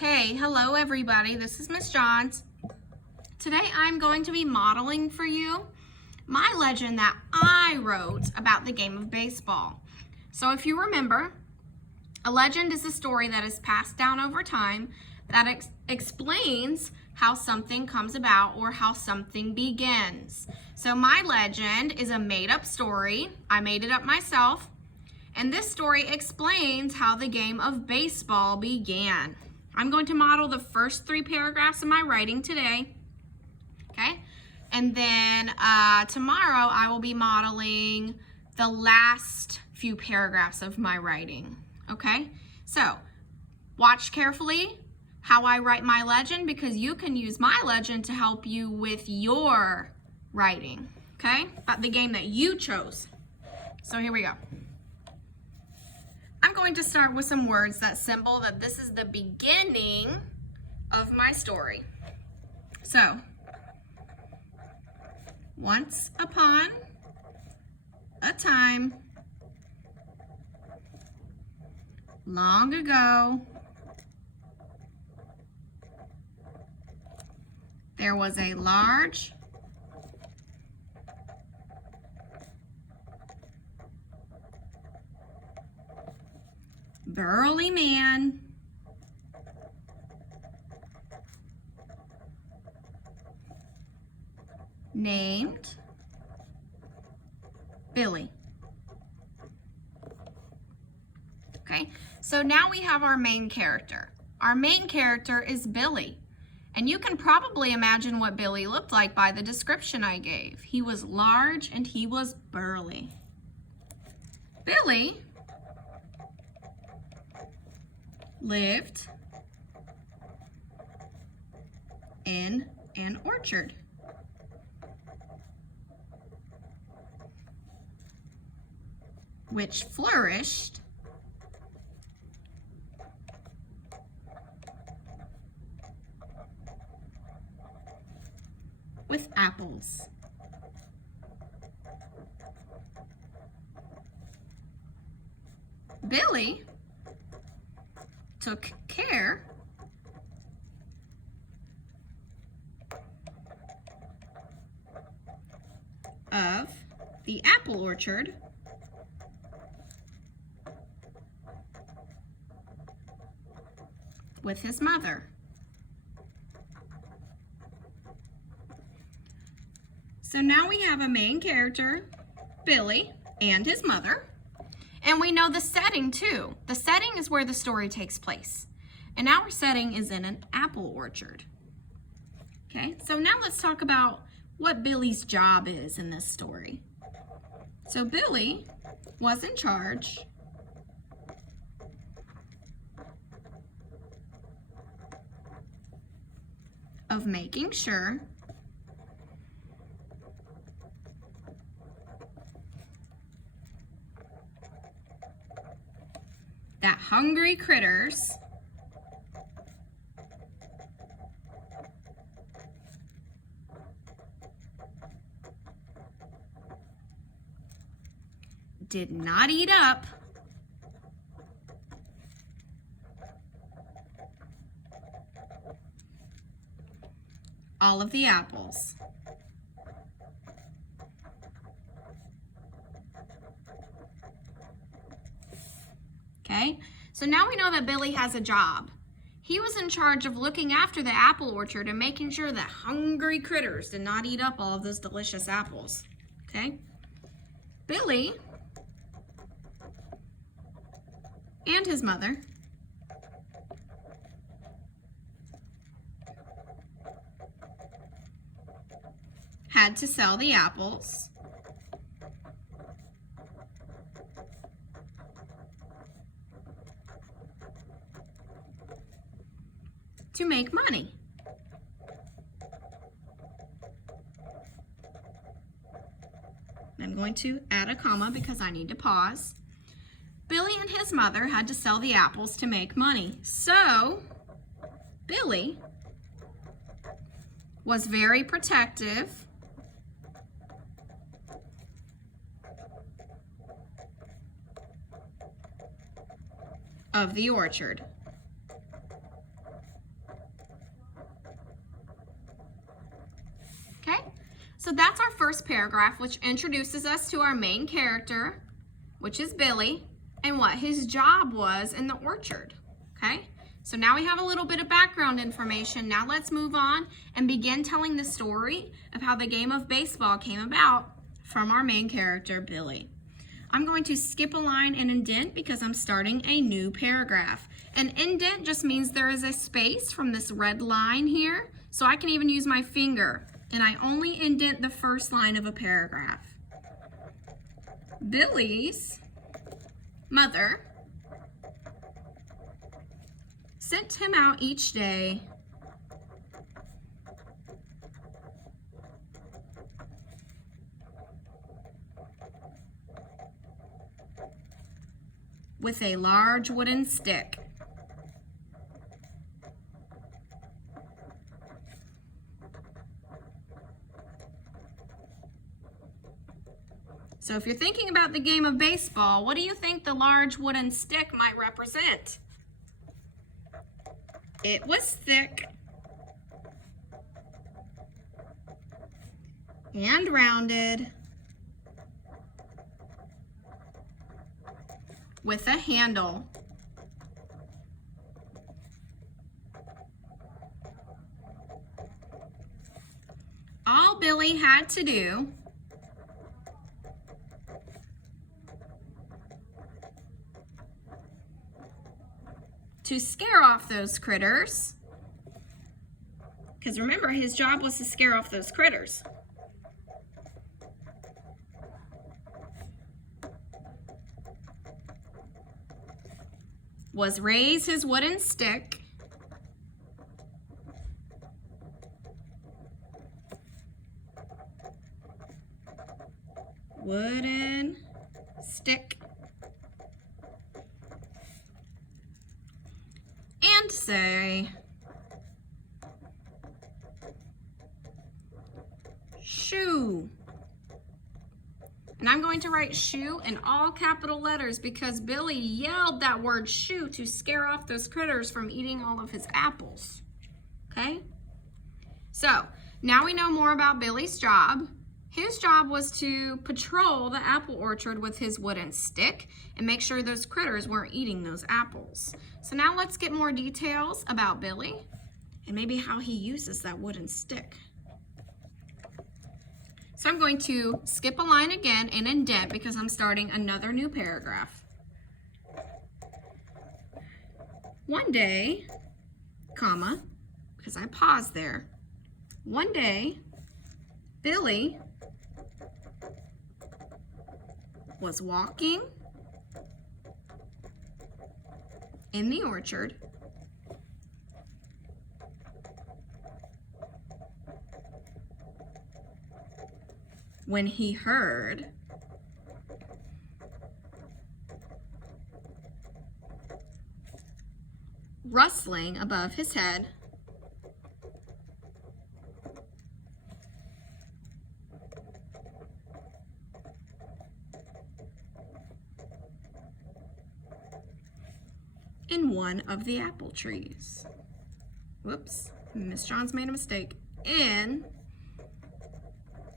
Okay, hello everybody. This is Miss Johns. Today I'm going to be modeling for you my legend that I wrote about the game of baseball. So if you remember, a legend is a story that is passed down over time that explains how something comes about or how something begins. So my legend is a made-up story. I made it up myself. And this story explains how the game of baseball began. I'm going to model the first 3 paragraphs of my writing today, okay? And then tomorrow I will be modeling the last few paragraphs of my writing, okay? So watch carefully how I write my legend because you can use my legend to help you with your writing, okay? About the game that you chose. So here we go. I'm going to start with some words that symbol that this is the beginning of my story. So, once upon a time, long ago, there was a large burly man named Billy. Okay, so now we have our main character. Our main character is Billy. And you can probably imagine what Billy looked like by the description I gave. He was large and he was burly. Billy lived in an orchard. Which flourished with apples. Billy took care of the apple orchard with his mother. So now we have a main character, Billy, and his mother. And we know the setting too. The setting is where the story takes place. And our setting is in an apple orchard. Okay, so now let's talk about what Billy's job is in this story. So Billy was in charge of making sure that hungry critters did not eat up all of the apples. Okay, so now we know that Billy has a job. He was in charge of looking after the apple orchard and making sure that hungry critters did not eat up all of those delicious apples. Okay, Billy and his mother had to sell the apples to make money. I'm going to add a comma because I need to pause. Billy and his mother had to sell the apples to make money. So, Billy was very protective of the orchard. So that's our first paragraph, which introduces us to our main character, which is Billy, and what his job was in the orchard, okay? So now we have a little bit of background information. Now let's move on and begin telling the story of how the game of baseball came about from our main character, Billy. I'm going to skip a line and indent because I'm starting a new paragraph. An indent just means there is a space from this red line here, so I can even use my finger, and I only indent the first line of a paragraph. Billy's mother sent him out each day with a large wooden stick. So if you're thinking about the game of baseball, what do you think the large wooden stick might represent? It was thick and rounded with a handle. All Billy had to do to scare off those critters, because remember, his job was to scare off those critters, was raise his wooden stick and say, shoo. And I'm going to write shoo in all capital letters because Billy yelled that word shoo to scare off those critters from eating all of his apples. Okay? So, now we know more about Billy's job. His job was to patrol the apple orchard with his wooden stick and make sure those critters weren't eating those apples. So now let's get more details about Billy and maybe how he uses that wooden stick. So I'm going to skip a line again and indent because I'm starting another new paragraph. One day, comma, because I paused there. One day, Billy was walking in the orchard when he heard rustling above his head in one of the apple trees. Whoops, Miss Johns made a mistake. In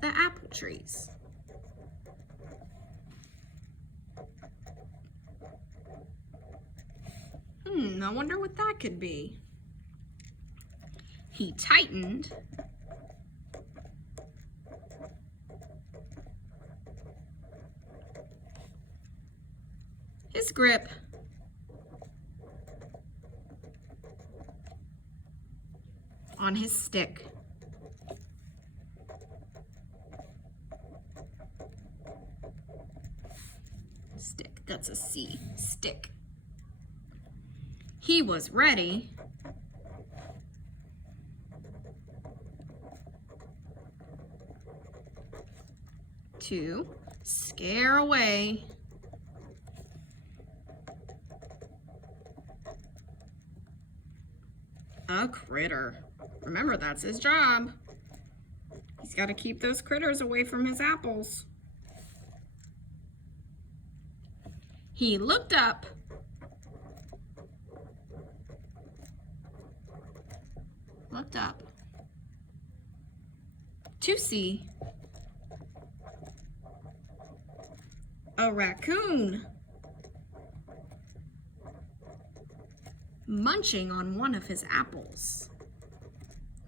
the apple trees. I wonder what that could be. He tightened his grip on his stick. Stick, that's a C, stick. He was ready to scare away a critter. Remember, that's his job. He's got to keep those critters away from his apples. He looked up to see a raccoon munching on one of his apples.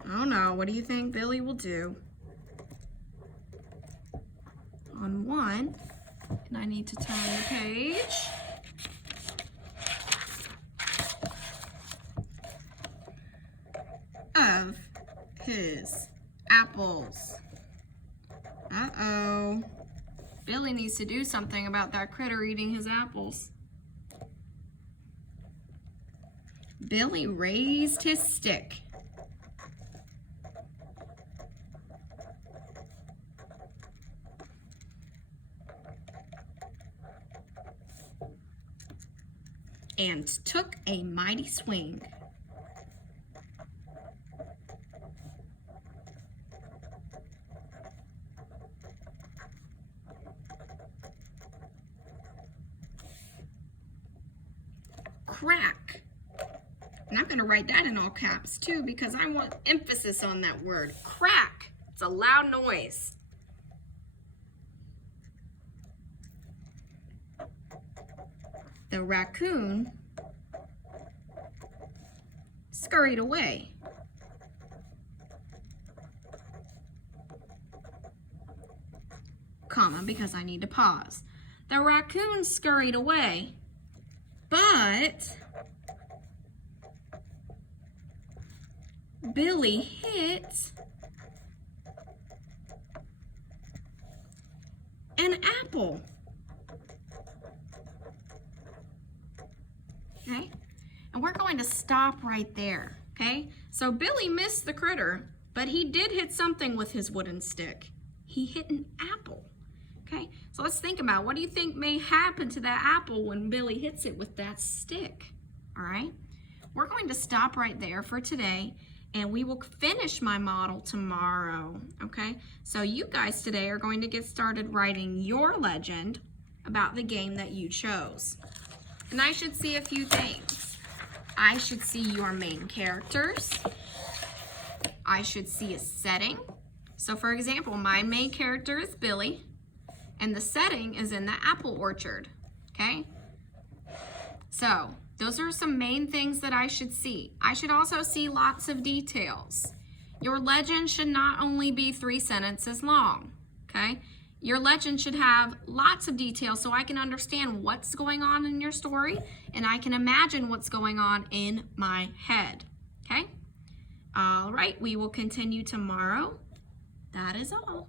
Oh no, what do you think Billy will do? On one, and I need to turn the page. Of his apples. Uh-oh. Billy needs to do something about that critter eating his apples. Billy raised his stick. And took a mighty swing. Crack. And I'm going to write that in all caps too because I want emphasis on that word. Crack. It's a loud noise. The raccoon scurried away. Comma, because I need to pause. The raccoon scurried away, but Billy hit an apple. Okay, and we're going to stop right there, okay? So Billy missed the critter, but he did hit something with his wooden stick. He hit an apple, okay? So let's think about what do you think may happen to that apple when Billy hits it with that stick, all right? We're going to stop right there for today, and we will finish my model tomorrow, okay? So you guys today are going to get started writing your legend about the game that you chose. And I should see a few things. I should see your main characters. I should see a setting. So for example, my main character is Billy, and the setting is in the apple orchard, okay? So those are some main things that I should see. I should also see lots of details. Your legend should not only be 3 sentences long, okay? Your legend should have lots of details so I can understand what's going on in your story and I can imagine what's going on in my head, okay? All right, we will continue tomorrow. That is all.